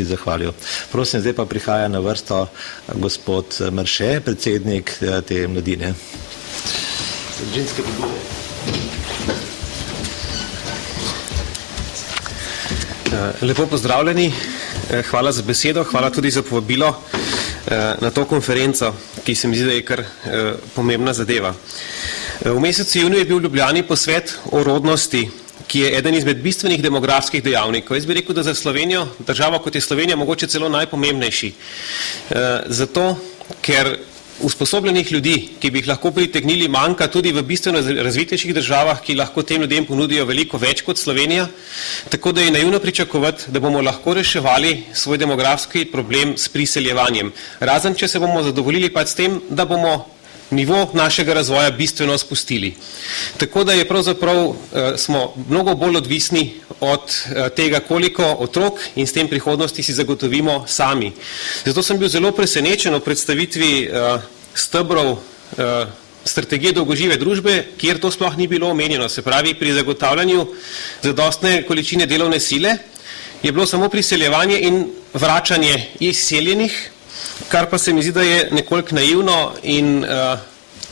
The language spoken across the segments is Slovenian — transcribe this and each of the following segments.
vsi zahvalijo. Prosim, zdaj pa prihaja na vrsto gospod Marše, predsednik te mladine. Družinske pobude. Lepo pozdravljeni, hvala za besedo, hvala tudi za povabilo na to konferenco, ki se mi zdi, da je kar pomembna zadeva. V mesecu juniju je bil v Ljubljani posvet o rodnosti, ki je eden izmed bistvenih demografskih dejavnikov. Jaz bi rekel, da za Slovenijo, državo kot je Slovenija, mogoče celo najpomembnejši. Zato, ker usposobljenih ljudi, ki bi jih lahko pritegnili, manjka tudi v bistveno razvitejših državah, ki lahko tem ljudem ponudijo veliko več kot Slovenija, tako da je naivno pričakovati, da bomo lahko reševali svoj demografski problem s priseljevanjem. Razen, če se bomo zadovoljili pač s tem, da bomo nivo našega razvoja bistveno spustili. Tako da je pravzaprav smo mnogo bolj odvisni od tega, koliko otrok in s tem prihodnosti si zagotovimo sami. Zato sem bil zelo presenečen v predstavitvi stebrov strategije dolgožive družbe, kjer to sploh ni bilo omenjeno. Se pravi, pri zagotavljanju zadostne količine delovne sile je bilo samo priseljevanje in vračanje izseljenih, kar pa se mi zdi, da je nekoliko naivno in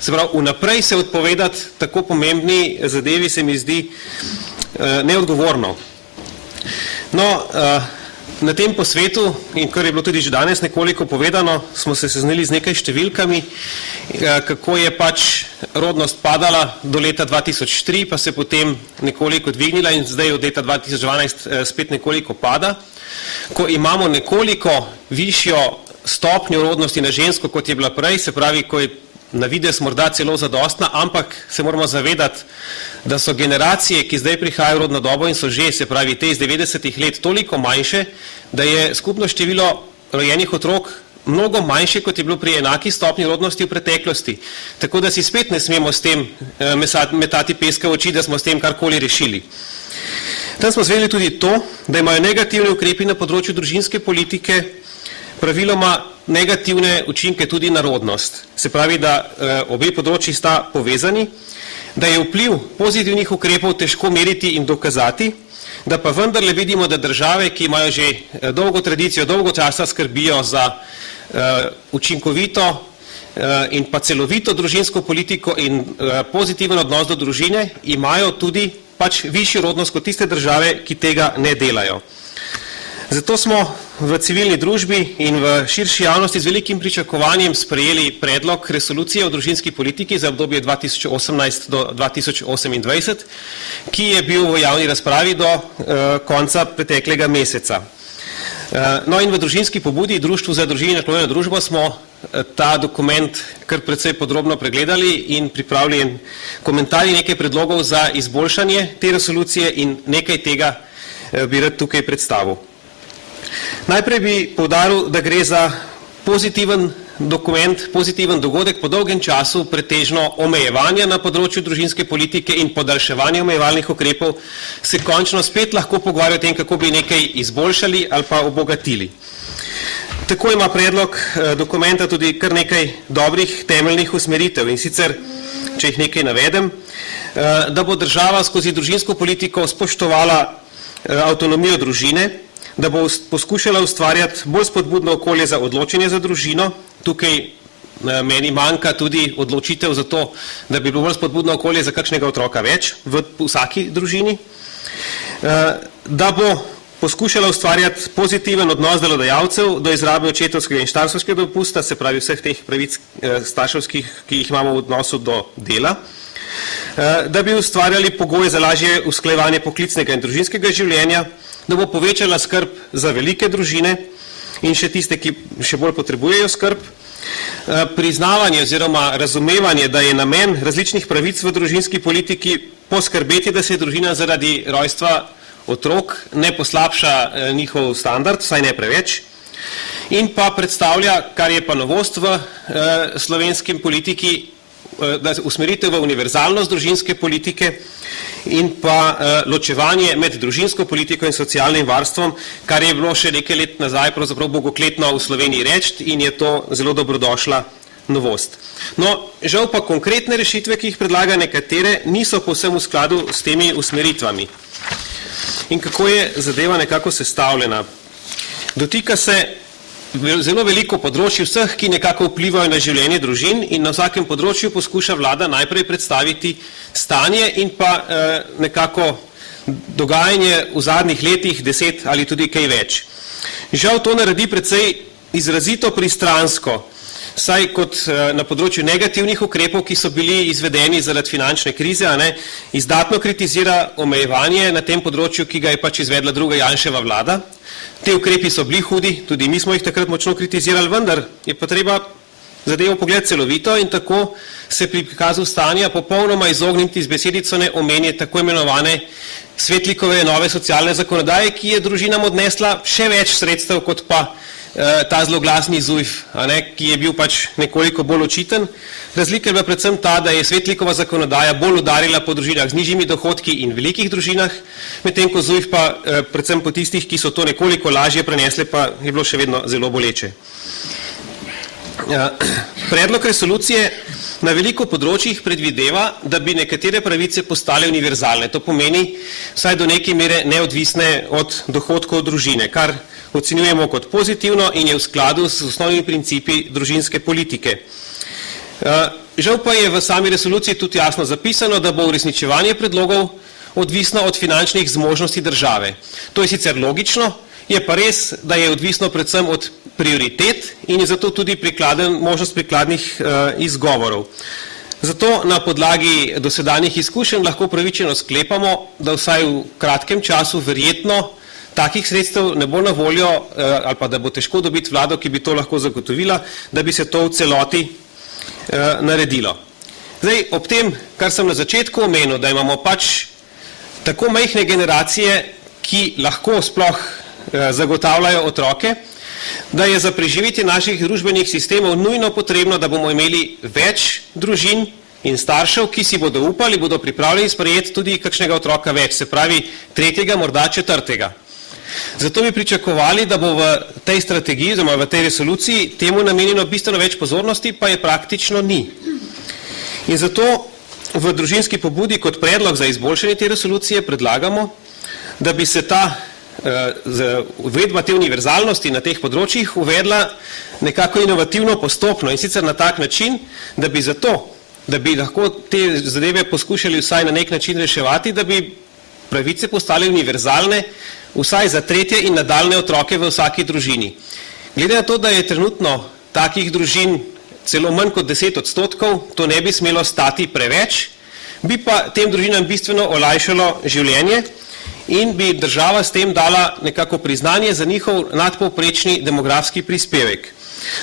se pravi, vnaprej se odpovedati tako pomembni zadevi se mi zdi neodgovorno. No, na tem posvetu, in kar je bilo tudi že danes nekoliko povedano, smo se seznali z nekaj številkami, kako je pač rodnost padala do leta 2003, pa se potem nekoliko dvignila in zdaj od leta 2012 spet nekoliko pada. Ko imamo nekoliko višjo stopnjo rodnosti na žensko, kot je bila prej, se pravi, ko je na videz morda celo zadostna, ampak se moramo zavedati, da so generacije, ki zdaj prihajajo v rodno dobo in so že, se pravi, te iz 90-ih let toliko manjše, da je skupno število rojenih otrok mnogo manjše, kot je bilo pri enaki stopnji rodnosti v preteklosti. Tako da si spet ne smemo s tem metati peska v oči, da smo s tem karkoli rešili. Tam smo zvedeli tudi to, da imajo negativne ukrepi na področju družinske politike praviloma negativne učinke tudi na rodnost. Se pravi, da obe področji sta povezani, da je vpliv pozitivnih ukrepov težko meriti in dokazati, da pa vendarle vidimo, da države, ki imajo že dolgo tradicijo, dolgo časa skrbijo za učinkovito in pa celovito družinsko politiko in pozitiven odnos do družine, imajo tudi pač višjo rodnost kot tiste države, ki tega ne delajo. Zato smo v civilni družbi in v širši javnosti z velikim pričakovanjem sprejeli predlog resolucije o družinski politiki za obdobje 2018 do 2028, ki je bil v javni razpravi do konca preteklega meseca. No in v družinski pobudi Društvu za družino in naklonjeno družbo smo ta dokument kar precej podrobno pregledali in pripravili komentarji, nekaj predlogov za izboljšanje te resolucije in nekaj tega bi rad tukaj predstavil. Najprej bi poudaril, da gre za pozitiven dokument, pozitiven dogodek po dolgem času pretežno omejevanja na področju družinske politike in podaljševanja omejevalnih ukrepov, se končno spet lahko pogovarjajo o tem, kako bi nekaj izboljšali ali pa obogatili. Tako ima predlog dokumenta tudi kar nekaj dobrih temeljnih usmeritev in sicer, če jih nekaj navedem, da bo država skozi družinsko politiko spoštovala avtonomijo družine, da bo poskušala ustvarjati bolj spodbudno okolje za odločanje za družino. Tukaj meni manjka tudi odločitev za to, da bi bilo bolj spodbudno okolje za kakšnega otroka več v vsaki družini. Da bo poskušala ustvarjati pozitiven odnos delodajalcev do izrabe očetovskega in starševskega dopusta, se pravi vseh teh pravic starševskih, ki jih imamo v odnosu do dela. Da bi ustvarjali pogoje za lažje usklajevanje poklicnega in družinskega življenja, da bo povečala skrb za velike družine in še tiste, ki še bolj potrebujejo skrb, priznavanje oziroma razumevanje, da je namen različnih pravic v družinski politiki poskrbeti, da se družina zaradi rojstva otrok ne poslabša njihov standard, vsaj ne preveč, in pa predstavlja, kar je pa novost v slovenskem politiki, da usmeritev v univerzalnost družinske politike in pa ločevanje med družinsko politiko in socialnim varstvom, kar je bilo še nekaj let nazaj pravzaprav bogokletno v Sloveniji reči in je to zelo dobrodošla novost. No, žal pa konkretne rešitve, ki jih predlaga nekatere, niso povsem v skladu s temi usmeritvami. In kako je zadeva nekako sestavljena? Dotika se zelo veliko področji vseh, ki nekako vplivajo na življenje družin in na vsakem področju poskuša vlada najprej predstaviti stanje in pa nekako dogajanje v zadnjih letih, 10 ali tudi kaj več. Žal to naredi precej izrazito pristransko, saj kot na področju negativnih ukrepov, ki so bili izvedeni zaradi finančne krize, izdatno kritizira omejevanje na tem področju, ki ga je pač izvedla druga Janševa vlada. Te ukrepi so bili hudi, tudi mi smo jih takrat močno kritizirali, vendar je pa treba zadevo pogledati celovito in tako se pri prikazu stanja popolnoma izogniti z besedico ne omenje tako imenovane Svetlikove nove socialne zakonodaje, ki je družinam odnesla še več sredstev kot pa ta zloglasni ZUJF, ki je bil pač nekoliko bolj očiten. Razlika je bila predvsem ta, da je Svetlikova zakonodaja bolj udarila po družinah z nižjimi dohodki in velikih družinah, medtem ko ZUJF pa predvsem po tistih, ki so to nekoliko lažje prenesle, pa je bilo še vedno zelo boleče. Predlog resolucije na veliko področjih predvideva, da bi nekatere pravice postale univerzalne. To pomeni vsaj do neke mere neodvisne od dohodkov družine, kar ocenjujemo kot pozitivno in je v skladu s osnovnimi principi družinske politike. Žal pa je v sami resoluciji tudi jasno zapisano, da bo uresničevanje predlogov odvisno od finančnih zmožnosti države. To je sicer logično, je pa res, da je odvisno predvsem od prioritet in je zato tudi možnost prikladnih izgovorov. Zato na podlagi dosedanjih izkušenj lahko pravičeno sklepamo, da vsaj v kratkem času verjetno takih sredstev ne bo na voljo ali pa da bo težko dobiti vlado, ki bi to lahko zagotovila, da bi se to v celoti naredilo. Zdaj, ob tem, kar sem na začetku omenil, da imamo pač tako majhne generacije, ki lahko sploh zagotavljajo otroke, da je za preživetje naših družbenih sistemov nujno potrebno, da bomo imeli več družin in staršev, ki si bodo upali, bodo pripravljeni sprejeti tudi kakšnega otroka več, se pravi 3., morda 4. Zato bi pričakovali, da bo v tej strategiji, oziroma v tej resoluciji, temu namenjeno bistveno več pozornosti, pa je praktično ni. In zato v družinski pobudi kot predlog za izboljšanje te resolucije predlagamo, da bi se ta uvedba te univerzalnosti na teh področjih uvedla nekako inovativno postopno in sicer na tak način, da bi zato, da bi lahko te zadeve poskušali vsaj na nek način reševati, da bi pravice postale univerzalne vsaj za 3. in nadaljne otroke v vsaki družini. Glede na to, da je trenutno takih družin celo manj kot 10%, to ne bi smelo stati preveč, bi pa tem družinam bistveno olajšalo življenje in bi država s tem dala nekako priznanje za njihov nadpovprečni demografski prispevek.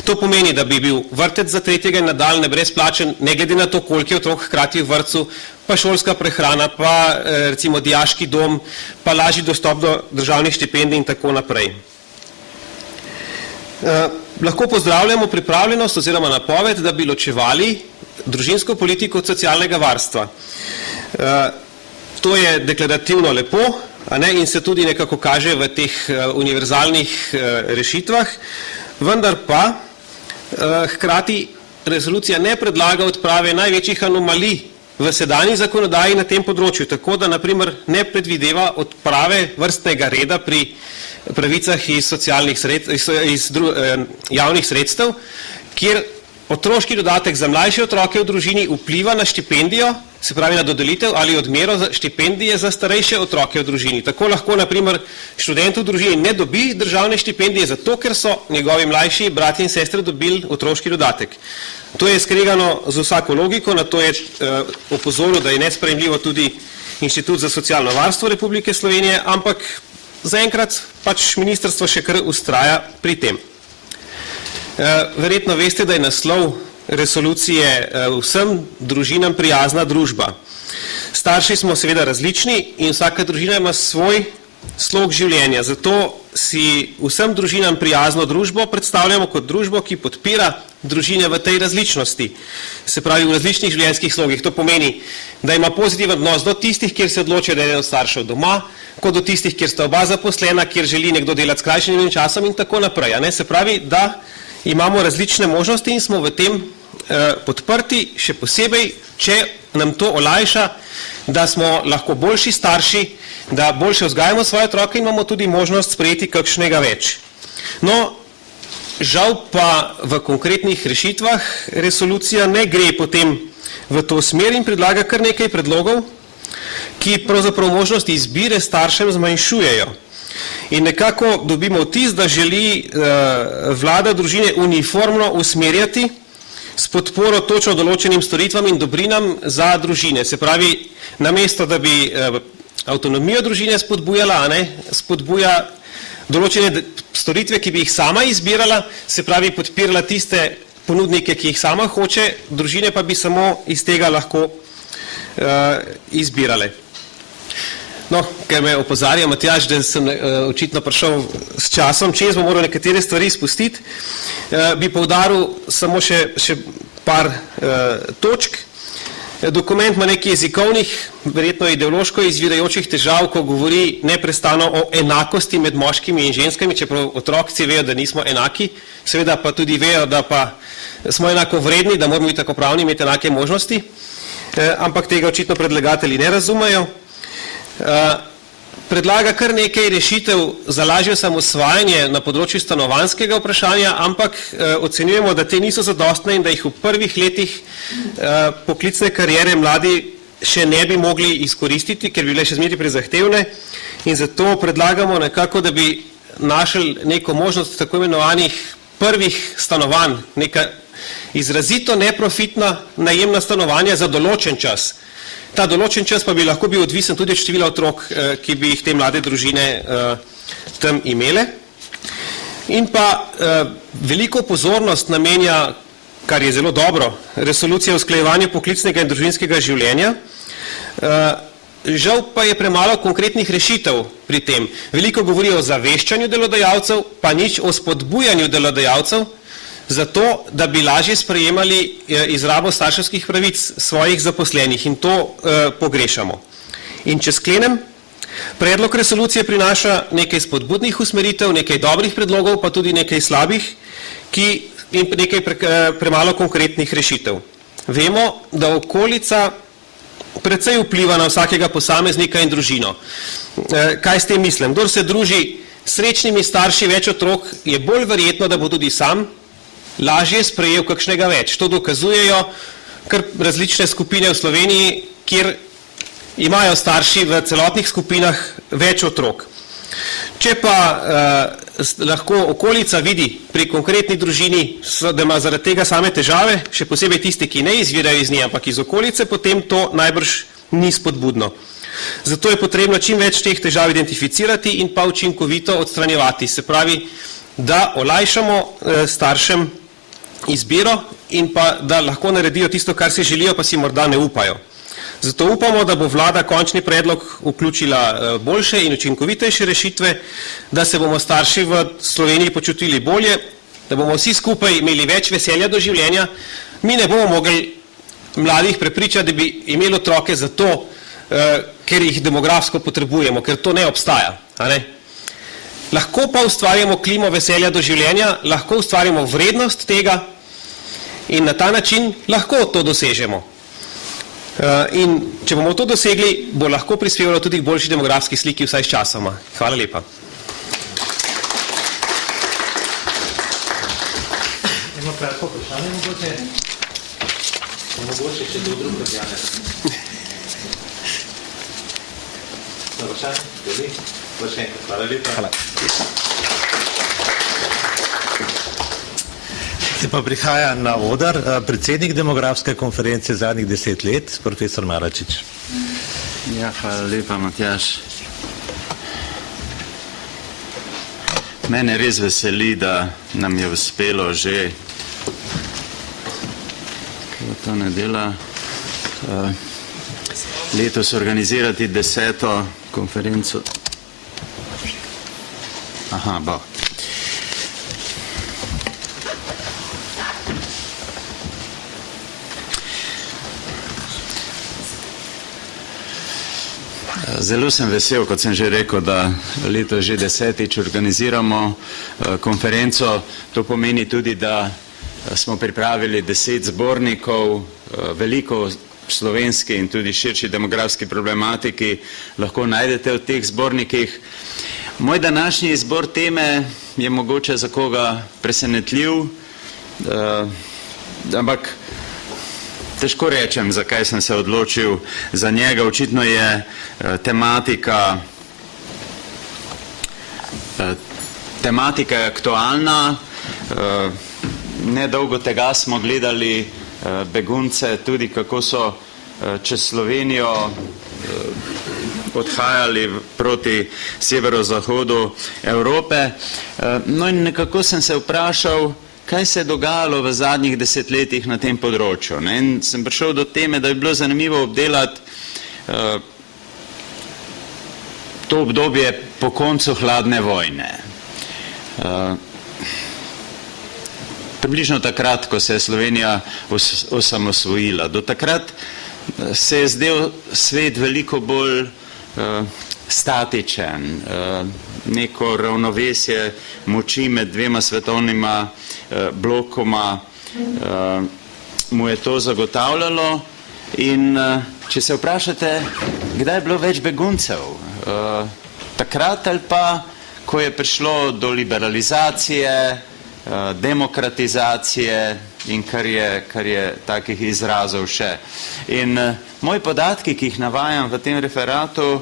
To pomeni, da bi bil vrtec za 3. in nadaljne brezplačen, ne glede na to, koliko je otrok hkrati v vrtcu, pa šolska prehrana, pa recimo dijaški dom, pa lažji dostop do državnih štipendij in tako naprej. Lahko pozdravljamo pripravljenost oziroma napoved, da bi ločevali družinsko politiko od socialnega varstva. To je deklarativno lepo in se tudi nekako kaže v teh univerzalnih rešitvah, vendar pa hkrati resolucija ne predlaga odprave največjih anomalij v sedanji zakonodaji na tem področju, tako da naprimer ne predvideva odprave vrstnega reda pri pravicah iz javnih sredstev, kjer otroški dodatek za mlajše otroke v družini vpliva na štipendijo, se pravi na dodelitev ali odmero štipendije za starejše otroke v družini. Tako lahko naprimer študent v družini ne dobi državne štipendije zato, ker so njegovi mlajši bratje in sestre dobili otroški dodatek. To je skregano z vsako logiko, na to je opozoril, da je nesprejemljivo tudi Inštitut za socialno varstvo Republike Slovenije, ampak zaenkrat pač ministrstvo še kar vztraja pri tem. Verjetno veste, da je naslov resolucije vsem družinam prijazna družba. Starši smo seveda različni in vsaka družina ima svoj slog življenja, zato si vsem družinam prijazno družbo predstavljamo kot družbo, ki podpira družine v tej različnosti, se pravi v različnih življenjskih slogih. To pomeni, da ima pozitiven odnos do tistih, kjer se odločijo, da je eden od staršev doma, kot do tistih, kjer sta oba zaposlena, kjer želi nekdo delati s krajšim časom in tako naprej. Se pravi, da imamo različne možnosti in smo v tem podprti, še posebej, če nam to olajša, da smo lahko boljši starši, da boljše vzgajamo svoje otroke in imamo tudi možnost sprejeti kakšnega več. No, žal pa v konkretnih rešitvah resolucija ne gre potem v to smer in predlaga kar nekaj predlogov, ki pravzaprav možnost izbire staršem zmanjšujejo. In nekako dobimo vtis, da želi vlada družine uniformno usmerjati s podporo točno določenim storitvam in dobrinam za družine. Se pravi, namesto da bi avtonomijo družine spodbujala, spodbuja določene storitve, ki bi jih sama izbirala, se pravi, podpirala tiste ponudnike, ki jih sama hoče, družine pa bi samo iz tega lahko izbirale. No, ker me opozarja Matjaž, da sem očitno prišel s časom, čez bom moral nekatere stvari spustiti, bi poudaril samo še par točk. Dokument ima nekaj jezikovnih, verjetno ideološko izvirajočih težav, ko govori neprestano o enakosti med moškimi in ženskami, čeprav otroci vejo, da nismo enaki, seveda pa tudi vejo, da pa smo enako vredni, da moramo biti enakopravni, imeti enake možnosti, ampak tega očitno predlagatelji ne razumejo. Predlaga kar nekaj rešitev za lažje samosvajanje na področju stanovanjskega vprašanja, ampak ocenjujemo, da te niso zadostne in da jih v prvih letih poklicne kariere mladi še ne bi mogli izkoristiti, ker bi bile še zmeraj prezahtevne, in zato predlagamo nekako, da bi našli neko možnost tako imenovanih prvih stanovanj, neka izrazito neprofitna najemna stanovanja za določen čas. Ta določen čas pa bi lahko bil odvisen tudi od števila otrok, ki bi jih te mlade družine tam imele. In pa veliko pozornost namenja, kar je zelo dobro, resolucija o usklajevanju poklicnega in družinskega življenja. Žal pa je premalo konkretnih rešitev pri tem. Veliko govori o zaveščanju delodajalcev, pa nič o spodbujanju delodajalcev, zato, da bi lažje sprejemali izrabo starševskih pravic svojih zaposlenih in to pogrešamo. In če sklenem, predlog resolucije prinaša nekaj spodbudnih usmeritev, nekaj dobrih predlogov, pa tudi nekaj slabih in nekaj premalo konkretnih rešitev. Vemo, da okolica precej vpliva na vsakega posameznika in družino. Kaj s tem mislim? Kdor se druži s srečnimi starši več otrok, je bolj verjetno, da bo tudi sam lažje sprejel kakšnega več. To dokazujejo kar različne skupine v Sloveniji, kjer imajo starši v celotnih skupinah več otrok. Če pa lahko okolica vidi pri konkretni družini, da ima zaradi tega same težave, še posebej tisti, ki ne izvirajo iz nje, ampak iz okolice, potem to najbrž ni spodbudno. Zato je potrebno čim več teh težav identificirati in pa učinkovito odstranjevati. Se pravi, da olajšamo staršem izbiro in pa da lahko naredijo tisto, kar si želijo, pa si morda ne upajo. Zato upamo, da bo vlada končni predlog vključila boljše in učinkovitejše rešitve, da se bomo starši v Sloveniji počutili bolje, da bomo vsi skupaj imeli več veselja do življenja. Mi ne bomo mogli mladih prepričati, da bi imeli otroke zato, ker jih demografsko potrebujemo, ker to ne obstaja. Lahko pa ustvarjamo klimo veselja do življenja, lahko ustvarjamo vrednost tega in na ta način lahko to dosežemo. In če bomo to dosegli, bo lahko prispevalo tudi k boljši demografski sliki vsaj s časoma. Hvala lepa. Ima kratko vprašanje mogoče? Mogoče, če to drug odjane. Na vprašanje? Deli? Hvala lepa. Hvala. Se pa prihaja na odar predsednik demografske konference zadnjih 10 let, profesor Maračič. Ja, hvala lepa, Matjaž. Mene res veseli, da nam je uspelo že, kaj to ne dela, letos organizirati 10. konferenco. Aha, bo. Zelo sem vesel, kot sem že rekel, da leto že 10. organiziramo konferenco. To pomeni tudi, da smo pripravili 10 zbornikov, veliko slovenski in tudi širši demografski problematiki lahko najdete v teh zbornikih. Moj današnji izbor teme je mogoče za koga presenetljiv, ampak težko rečem, zakaj sem se odločil za njega. Očitno je tematika je aktualna. Nedolgo tega smo gledali begunce, tudi kako so čez Slovenijo odhajali proti severozahodu Evrope. No in nekako sem se vprašal, kaj se je dogajalo v zadnjih desetletjih na tem področju. In sem prišel do teme, da bi bilo zanimivo obdelati to obdobje po koncu hladne vojne. Približno takrat, ko se je Slovenija osamosvojila. Do takrat se je zdel svet veliko bolj statičen, neko ravnovesje moči med dvema svetovnima blokoma mu je to zagotavljalo. In če se vprašate, kdaj je bilo več beguncev, takrat ali pa, ko je prišlo do liberalizacije, demokratizacije in kar je takih izrazov še. In moji podatki, ki jih navajam v tem referatu,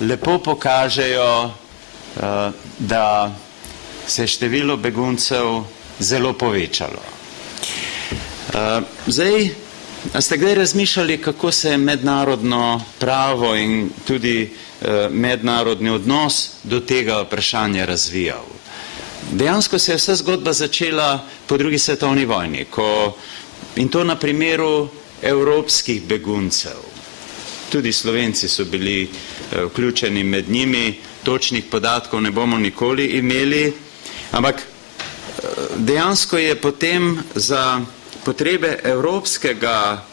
lepo pokažejo, da se je število beguncev zelo povečalo. Zdaj, a ste kdaj razmišljali, kako se je mednarodno pravo in tudi mednarodni odnos do tega vprašanja razvijal? Dejansko se je vsa zgodba začela po drugi svetovni vojni, in to na primeru evropskih beguncev. Tudi Slovenci so bili vključeni med njimi, točnih podatkov ne bomo nikoli imeli, ampak dejansko je potem za potrebe evropskega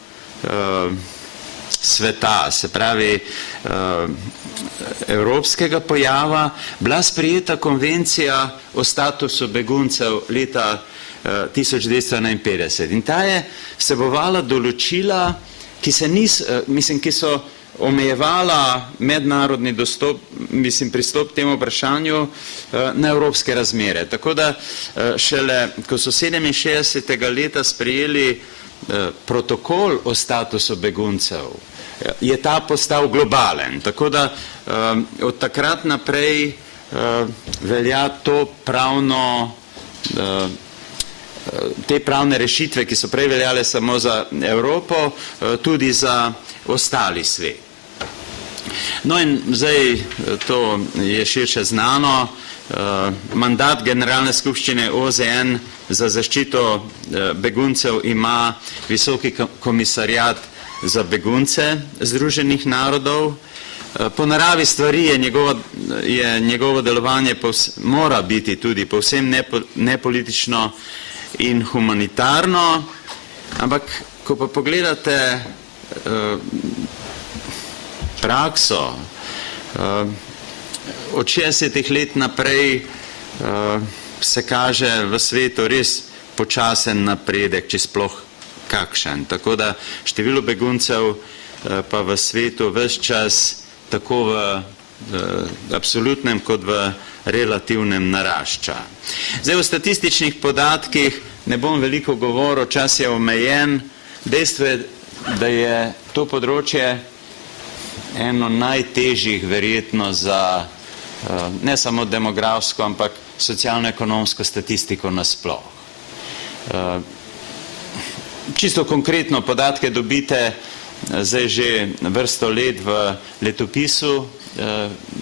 sveta, se pravi evropskega pojava, bila sprejeta konvencija o statusu beguncev leta 1951. In ta je vsebovala določila, ki so omejevala mednarodni pristop temu vprašanju na evropske razmere. Tako da šele, ko so 67. leta sprejeli protokol o statusu beguncev, je ta postal globalen. Tako da od takrat naprej velja te pravne rešitve, ki so prej veljale samo za Evropo, tudi za ostali svet. No in zdaj to je širše znano. Mandat Generalne skupščine OZN za zaščito beguncev ima Visoki komisarjat za begunce Združenih narodov. Po naravi stvari je njegovo delovanje mora biti tudi povsem nepolitično in humanitarno, ampak ko pa pogledate prakso, od 60 let naprej se kaže v svetu res počasen napredek, če sploh kakšen. Tako da število beguncev pa v svetu ves čas tako v absolutnem kot v relativnem narašča. Zdaj v statističnih podatkih ne bom veliko govoril, čas je omejen. Dejstvo je, da je to področje eno najtežjih verjetno za ne samo demografsko, ampak socialno-ekonomsko statistiko nasploh. Čisto konkretno podatke dobite zdaj že vrsto let v letopisu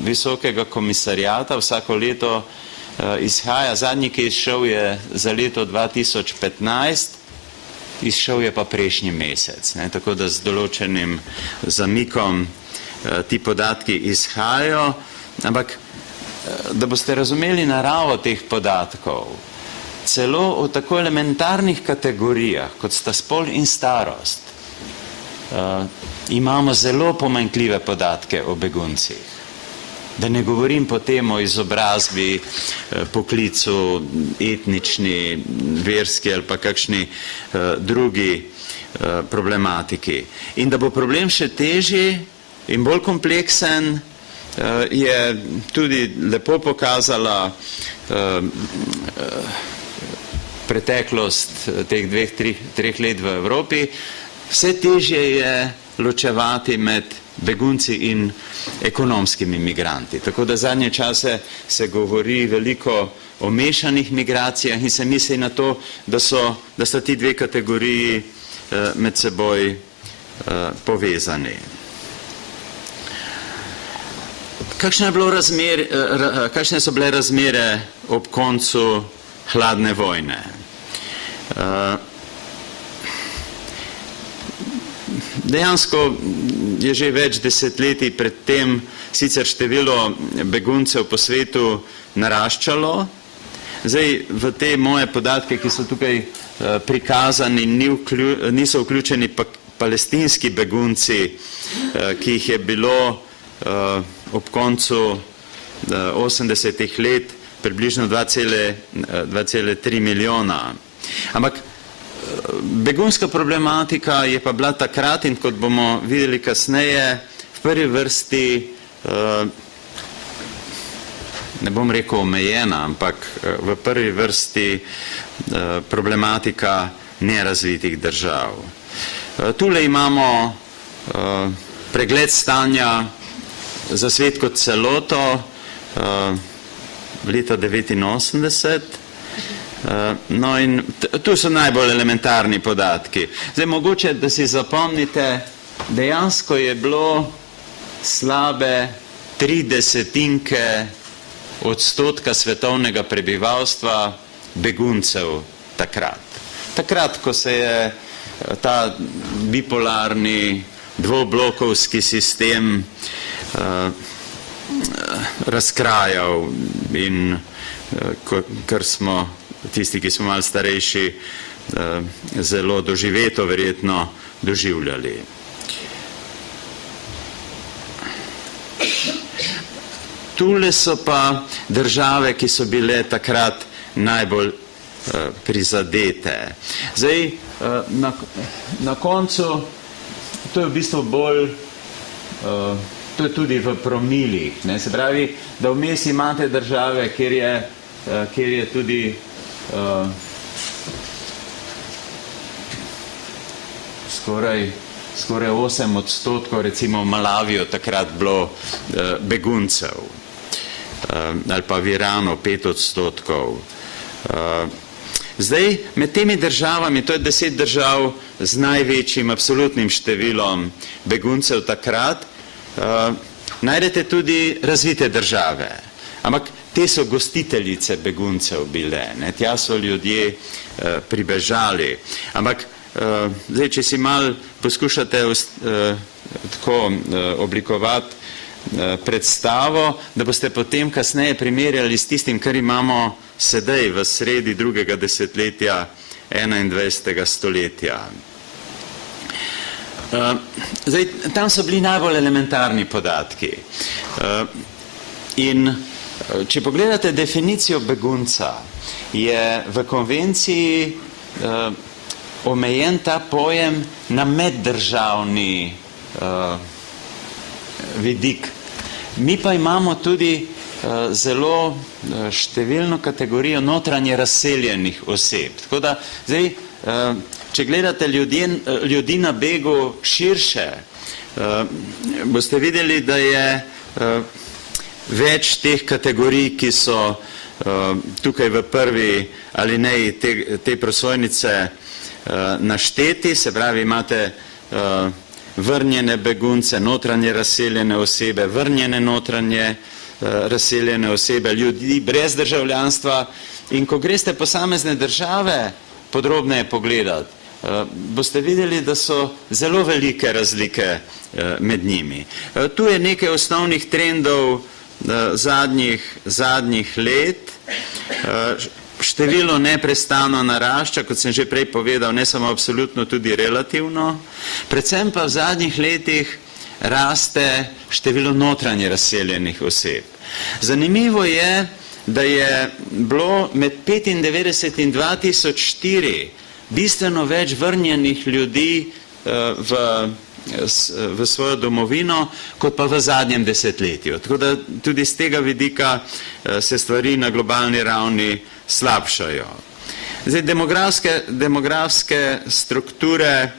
Visokega komisarjata, vsako leto izhaja. Zadnji, ki je izšel, je za leto 2015, izšel je pa prejšnji mesec, tako da z določenim zamikom ti podatki izhajajo, ampak da boste razumeli naravo teh podatkov, celo o tako elementarnih kategorijah, kot sta spol in starost, imamo zelo pomanjkljive podatke o beguncih. Da ne govorim potem o izobrazbi, poklicu, etnični, verski ali pa kakšni drugi problematiki. In da bo problem še težji in bolj kompleksen, je tudi lepo pokazala preteklost teh 2-3 let v Evropi, vse težje je ločevati med begunci in ekonomskimi migranti. Tako da zadnje čase se govori veliko o mešanih migracijah in se misli na to, da sta ti dve kategoriji med seboj povezani. Kakšne so bile razmere ob koncu hladne vojne? Dejansko je že več desetletij pred tem sicer število beguncev po svetu naraščalo. Zdaj, v te moje podatke, ki so tukaj prikazani, niso vključeni palestinski begunci, ki jih je bilo ob koncu 80-ih let približno 2,3 milijona. Ampak begunska problematika je pa bila takrat, in kot bomo videli kasneje, v prvi vrsti, ne bom rekel omejena, ampak v prvi vrsti problematika nerazvitih držav. Tule imamo pregled stanja za svet kot celoto leta 1989. No in tu so najbolj elementarni podatki. Zdaj, mogoče, da si zapomnite, dejansko je bilo slabe 0,3% svetovnega prebivalstva beguncev takrat. Takrat, ko se je ta bipolarni dvoblokovski sistem razkrajal in kar smo tisti, ki smo malo starejši, zelo doživeto verjetno doživljali. Tule so pa države, ki so bile takrat najbolj prizadete. Zdaj, na koncu, to je v bistvu bolj, to je tudi v promilih, ne? Se pravi, da vmes imate države, kjer je tudi skoraj 8%, recimo v Malaviju takrat bilo beguncev, ali pa v Iranu 5%. Zdaj, med temi državami, to je 10 držav z največjim absolutnim številom beguncev takrat, najdete tudi razvite države, ampak te so gostiteljice beguncev bile, ne? Tja so ljudje pribežali. Ampak, zdaj, če si malo poskušate tako oblikovati predstavo, da boste potem kasneje primerjali s tistim, kar imamo sedaj v sredi drugega desetletja 21. stoletja. Zdaj, tam so bili najbolj elementarni podatki. In če pogledate definicijo begunca, je v konvenciji omejen ta pojem na meddržavni vidik. Mi pa imamo tudi zelo številno kategorijo notranje razseljenih oseb. Tako da, zdaj, če gledate ljudi na begu širše, boste videli, da je več teh kategorij, ki so tukaj v prvi alineji te prosojnice našteti, se pravi, imate vrnjene begunce, notranje razseljene osebe, vrnjene notranje razseljene osebe, ljudi brez državljanstva, in ko greste posamezne države podrobneje pogledati, boste videli, da so zelo velike razlike med njimi. Tu je nekaj osnovnih trendov zadnjih let. Število neprestano narašča, kot sem že prej povedal, ne samo absolutno, tudi relativno. Predvsem pa v zadnjih letih raste število notranje razseljenih oseb. Zanimivo je, da je bilo med 1995 in 2004 bistveno več vrnjenih ljudi v v svojo domovino, kot pa v zadnjem desetletju. Tako da tudi z tega vidika se stvari na globalni ravni slabšajo. Zdaj, demografske strukture,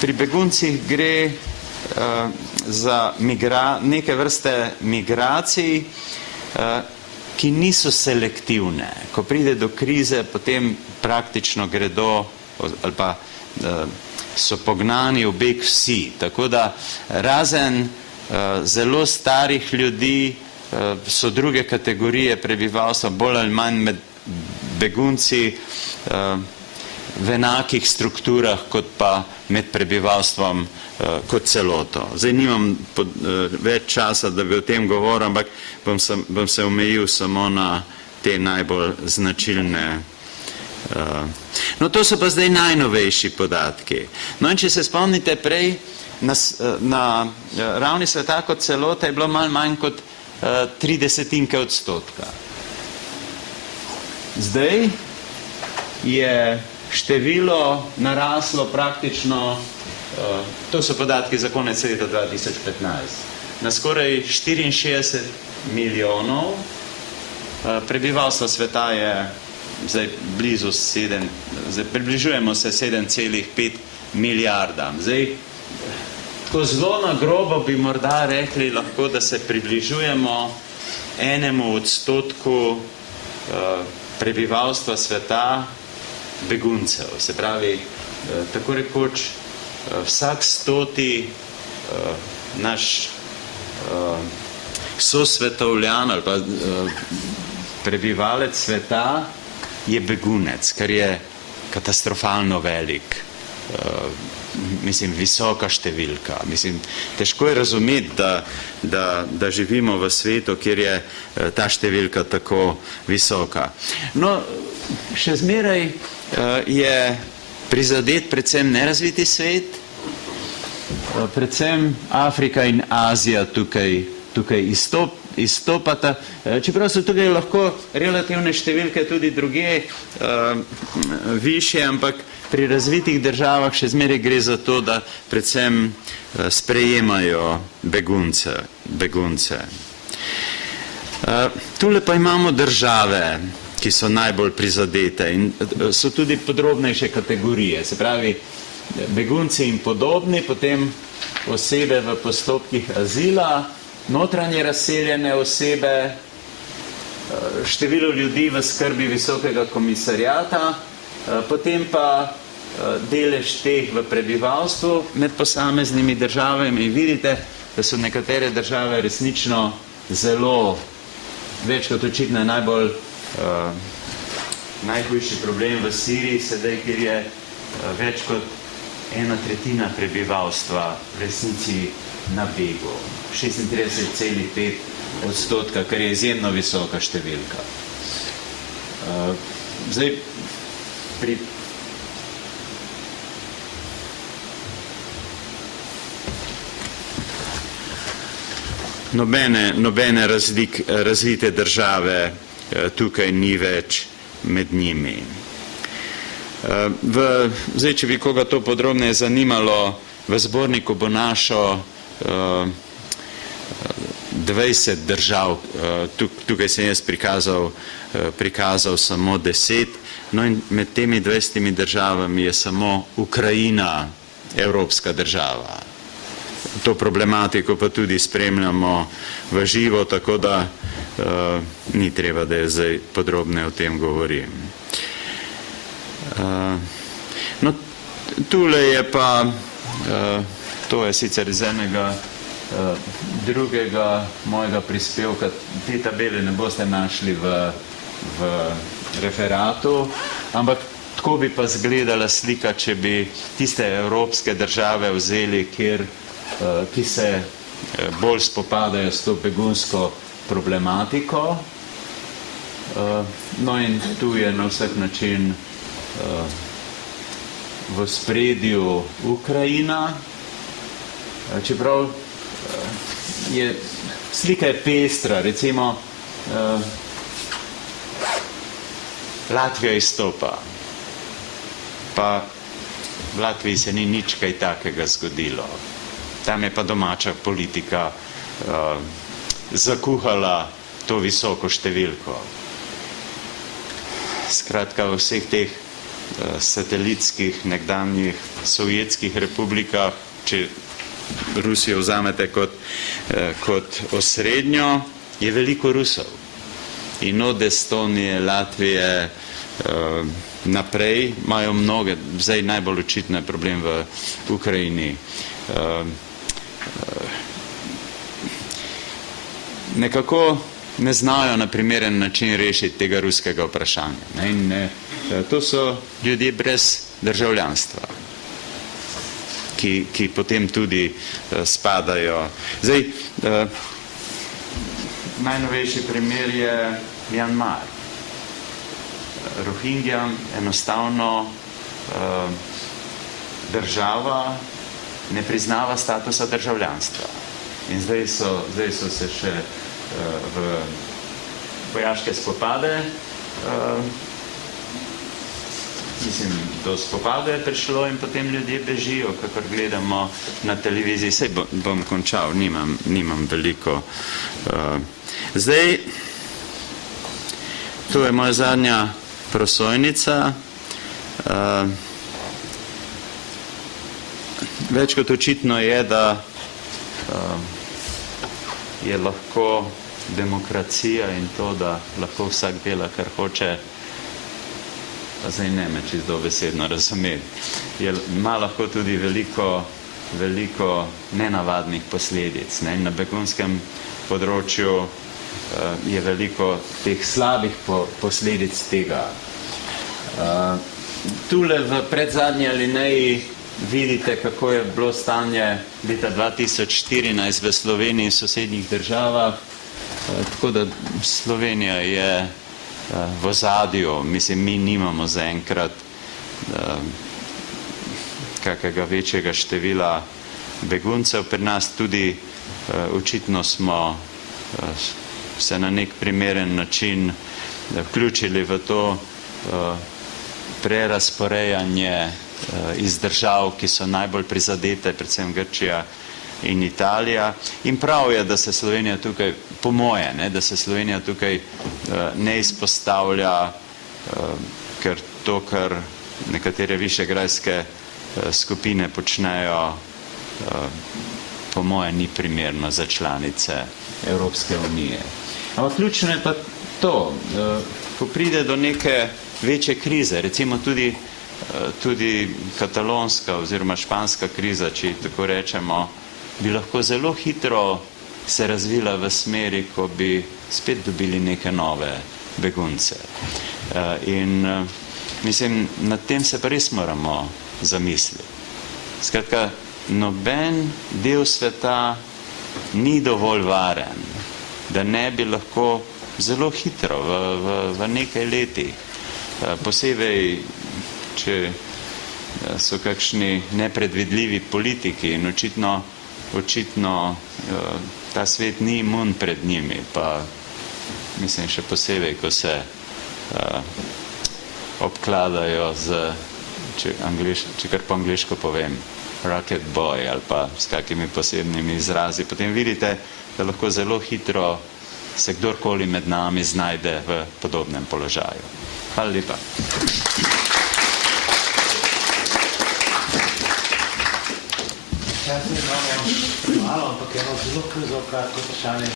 pri beguncih gre za neke vrste migracij, ki niso selektivne. Ko pride do krize, potem praktično gredo ali pa so pognani v beg vsi. Tako da razen zelo starih ljudi so druge kategorije prebivalstva bolj ali manj med begunci v enakih strukturah kot pa med prebivalstvom kot celoto. Zdaj nimam več časa, da bi o tem govoril, ampak bom se omejil samo na te najbolj značilne. No, to so pa zdaj najnovejši podatki. No, in če se spomnite prej, na ravni sveta kot celota je bilo malo manj kot 0,3%. Zdaj je število naraslo praktično, to so podatki za konec leta 2015, na skoraj 64 milijonov. Prebivalstvo sveta je zdaj blizu približujemo se 7,5 milijardam. Zdaj, tako zelo na grobo bi morda rekli lahko, da se približujemo 1% prebivalstva sveta beguncev. Se pravi, tako rekoč, vsak 100. naš sosvetovljan ali pa prebivalec sveta je begunec, kar je katastrofalno velik, visoka številka. Težko je razumeti, da živimo v svetu, kjer je ta številka tako visoka. No, še zmeraj je prizadet predvsem nerazviti svet, predvsem Afrika in Azija tukaj izstopata, čeprav so tukaj lahko relativne številke tudi druge višje, ampak pri razvitih državah še zmeraj gre za to, da predvsem sprejemajo begunce. Tule pa imamo države, ki so najbolj prizadete in so tudi podrobnejše kategorije. Se pravi, begunci in podobni, potem osebe v postopkih azila, notranje razseljene osebe, število ljudi v skrbi Visokega komisarjata, potem pa delež teh v prebivalstvu med posameznimi državami. In vidite, da so nekatere države resnično zelo, več kot očitno najhujši problem v Siriji, sedaj, kjer je več kot 1/3 prebivalstva v resnici na begu. 36,5%, kar je izjemno visoka številka. Zdaj, nobene razvite države tukaj ni več med njimi. Zdaj, če bi koga to podrobneje zanimalo, v zborniku bo našo 20 držav, tukaj sem jaz prikazal samo 10, no in med temi 20 državami je samo Ukrajina evropska država. To problematiko pa tudi spremljamo v živo, tako da ni treba, da jaz zdaj podrobneje o tem govorim. No, tule je pa, to je sicer iz enega drugega mojega prispevka, te tabele ne boste našli v referatu, ampak tako bi pa izgledala slika, če bi tiste evropske države vzeli, ki se bolj spopadajo s to begunsko problematiko. No in tu je na vsak način v ospredju Ukrajina, čeprav slika je pestra, recimo Latvija izstopa, pa v Latviji se ni nič kaj takega zgodilo. Tam je pa domača politika zakuhala to visoko številko. Skratka, v vseh teh satelitskih nekdanjih sovjetskih republikah, če Rusijo vzamete kot osrednjo, je veliko Rusov. In od Estonije, Latvije naprej imajo mnoge, zdaj najbolj očitno je problem v Ukrajini. Nekako ne znajo na primeren način rešiti tega ruskega vprašanja. To so ljudje brez državljanstva, ki potem tudi spadajo. Zdaj, najnovejši primer je Mjanmar. Rohingjam enostavno država ne priznava statusa državljanstva. In zdaj so se še v vojaške spopade, do spopade je prišlo in potem ljudje bežijo, kakor gledamo na televiziji. Saj bom končal, nimam veliko. Zdaj, to je moja zadnja prosojnica. Več kot očitno je, da je lahko demokracija in to, da lahko vsak dela, kar hoče, pa zdaj ne me čisto dobesedno razumeti, ima lahko tudi veliko nenavadnih posledic. Na begunskem področju je veliko teh slabih posledic tega. Tule v predzadnji alineji vidite, kako je bilo stanje leta 2014 v Sloveniji in sosednjih državah. Tako da Slovenija je v ozadju, mislim, mi nimamo zaenkrat kakega večjega števila beguncev. Pri nas tudi očitno smo se na nek primeren način vključili v to prerasporejanje iz držav, ki so najbolj prizadete, predvsem Grčija in Italija. In prav je, da se Slovenija tukaj, po moje, da se Slovenija tukaj ne izpostavlja, ker to, kar nekatere višegrajske skupine počnejo, po moje ni primerno za članice Evropske unije. Ampak ključno je pa to, ko pride do neke večje krize, recimo tudi katalonska oziroma španska kriza, če tako rečemo, bi lahko zelo hitro se razvila v smeri, ko bi spet dobili neke nove begunce. In mislim, nad tem se pa res moramo zamisliti. Skratka, noben del sveta ni dovolj varen, da ne bi lahko zelo hitro, v nekaj letih, posebej, če so kakšni nepredvidljivi politiki in očitno ta svet ni imun pred njimi, pa mislim še posebej, ko se obkladajo z, če kar po angliško povem, rocket boy ali pa s kakimi posebnimi izrazi, potem vidite, da lahko zelo hitro se kdorkoli med nami znajde v podobnem položaju. Hvala lepa. Čas imamo malo, ampak eno zelo kratko vprašanje.